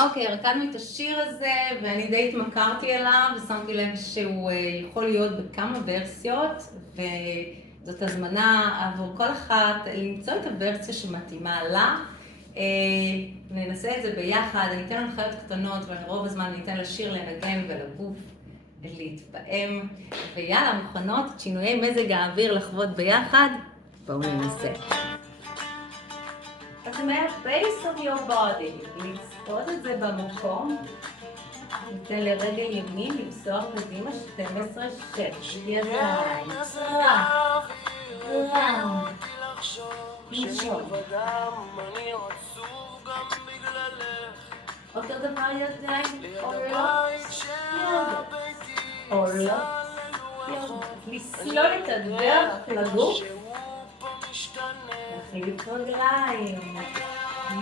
אוקיי, רקדנו את השיר הזה, ואני די התמכרתי אליו, ושמתי לב שהוא יכול להיות בכמה ורסיות, וזאת הזמנה עבור כל אחת למצוא את הוורסיה שמתאימה לה. ננסה את זה ביחד, אני אתן הנחיות קטנות, ורוב הזמן אני אתן לשיר לנגן ולגוף להתפעם. ויאללה, מוכנות, שינויי מזג האוויר לחוות ביחד? בואו ננסה. אז מה-base of your body, לצפות את זה במקום, ניתן לרגל ימין לפסוח קדימה 12-6, ידיים, אותו דבר ידיים, עולות, לסלול את הדרך לגוף, להחליף רגליים,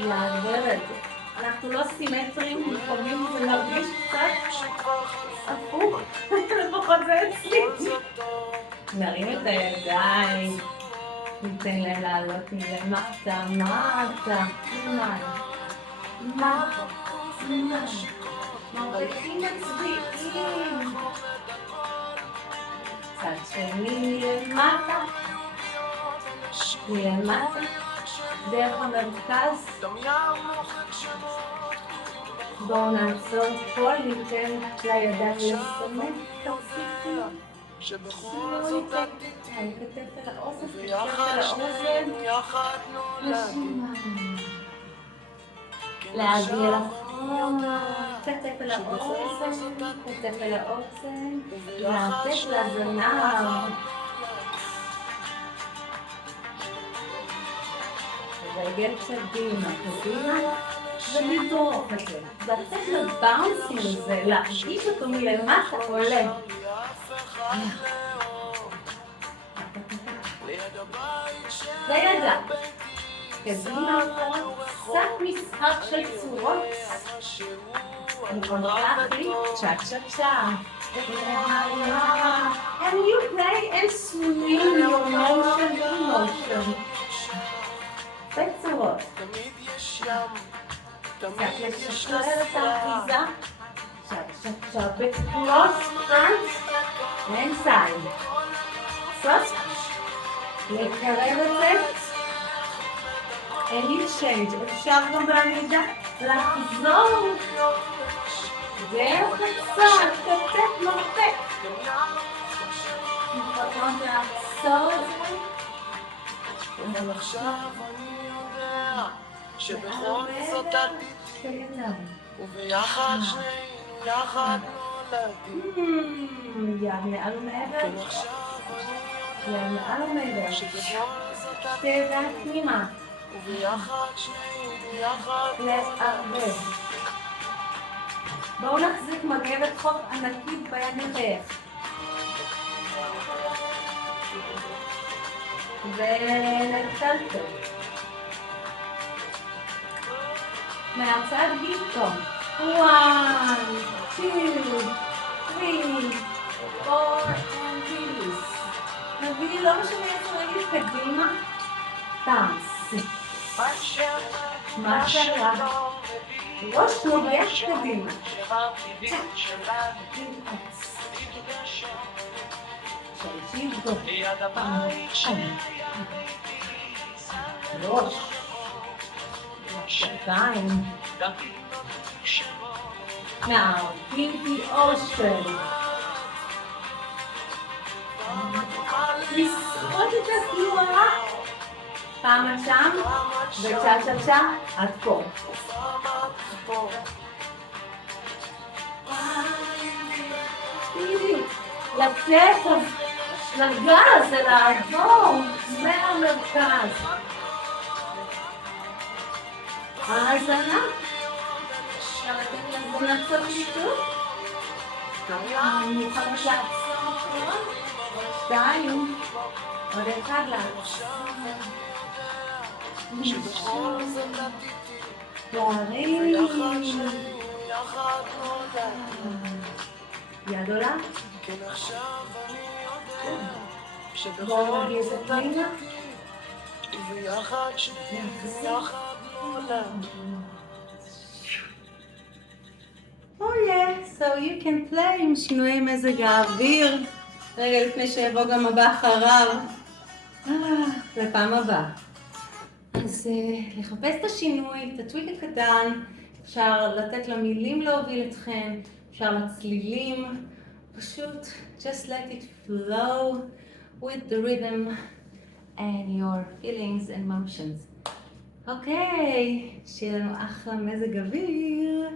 להעביר את זה. אנחנו לא סימטריים, לפעמים זה מרגיש קצת הפוך, לפחות זה אצלי. נרים את הידיים, ניתן להם לעלות מלמטה, מטה, מטה, מרגישים מצביעים. צד שני למטה, מלמטה, דרך המרכז. בואו נעצור פה, ניתן לידיים לסמך, תוסיפו. כתף אל האוזן, כתף אל האוזן. נשימה. להעביר אחורה, כתף אל האוזן, כתף אל האוזן. לתת לזנב. רגל קדימה, ולדרוך את זה, לתת לבאונסים הזה, להרגיש אותו מלמטה עולה. וידע, קדימה אחורה, קצת משחק של צורות. אני רוצה להחליט, צ'ה צ'ה צ'ה. And you play and swing your motion in motion. בצורות. קצת לשחרר את האחיזה. עכשיו בקרוס פרנט ואינסייד. קרוס לקרב את זה. And you change. אפשר גם בעמידה לחזור. דרך הצד, כתף מרפק. נכון לעצור את זה. אבל עכשיו אני יודע שבכל זאת עתידי וביחד שנינו יחד נולדים. יד מעל ומעבר. כן עכשיו יד מעל ומעבר. שבכל זאת שתי ידיים פנימה. וביחד שנינו יחד לערבב. בואו נחזיק מגבת חוף ענקית ביד נחייך. ונצלתם. מהצד גיטום. 1, 2, 3, 4 and release. נביא לא משנה איזה רגל קדימה. טאנס. מה שרה? ראש נוגח קדימה. ראש, שתיים, now, pinky ocean. לסחוט את הסיוע, פעם עד שם, וצ'ה צ'ה צ'ה, עד פה. לצאת לגל הזה, לעבור מהמרכז. האזנה. אפשר לתת להזנה קצת שיתוף. אני מוכנה לעצור פה. שתיים. עוד אחד לעצור. להרים. יד עולה. בואו נגיד את פנימה. וביחד שנינו יחד נולד. So you can play עם שינויי מזג האוויר. רגע לפני שיבוא גם הבא אחריו. לפעם הבאה. אז לחפש את השינוי, את הטוויק הקטן, אפשר לתת למילים להוביל אתכם, אפשר לצלילים, פשוט just let it flow with the rhythm and your feelings and motions. אוקיי, שיהיה לנו אחלה מזג אוויר.